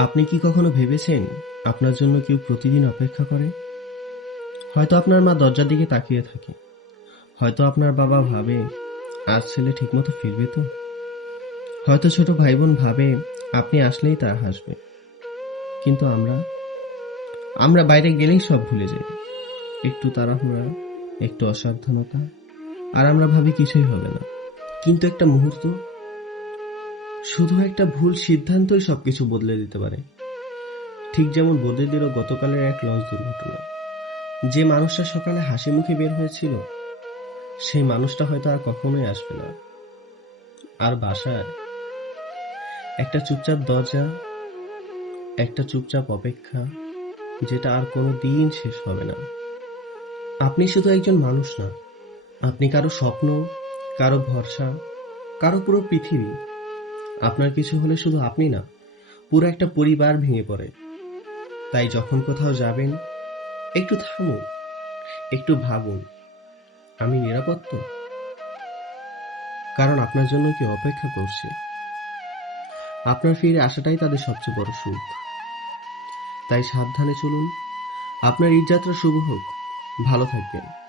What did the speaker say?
আপনি কি কখনো ভেবেছেন আপনার জন্য কেউ প্রতিদিন অপেক্ষা করে? হয়তো আপনার মা দরজার দিকে তাকিয়ে থাকে, হয়তো আপনার বাবা ভাবে আজ ছেলে ঠিকমতো ফিরবে তো, হয়তো ছোট ভাই বোন ভাবে আপনি আসলেই তারা হাসবে। কিন্তু আমরা আমরা বাইরে গেলেই সব ভুলে যাই। একটু তাড়াহুড়া, একটু অসাবধানতা, আর আমরা ভাবি কিছুই হবে না। কিন্তু একটা মুহূর্ত, শুধু একটা ভুল সিদ্ধান্তই সবকিছু বদলে দিতে পারে। ঠিক যেমন বদলে দিল গতকালের এক লঞ্চ দুর্ঘটনা। যে মানুষটা সকালে হাসি মুখে বের হয়েছিল, সেই মানুষটা হয়তো আর কখনোই আসবে না। আর বাসায় একটা চুপচাপ দরজা, একটা চুপচাপ অপেক্ষা, যেটা আর কোনো দিন শেষ হবে না। আপনি শুধু একজন মানুষ না, আপনি কারো স্বপ্ন, কারো ভরসা, কারো পুরো পৃথিবী। আপনার কিছু হলে শুধু আপনি না, পুরো একটা পরিবার ভেঙে পড়ে। তাই যখন কোথাও যাবেন, একটু থামুন, একটু ভাবুন, আমি নিরাপদ তো? কারণ আপনার জন্য কেউ অপেক্ষা করছে। আপনার ফিরে আসাটাই তাদের সবচেয়ে বড় সুখ। তাই সাবধানে চলুন। আপনার ঈদ যাত্রা শুভ হোক। ভালো থাকবেন।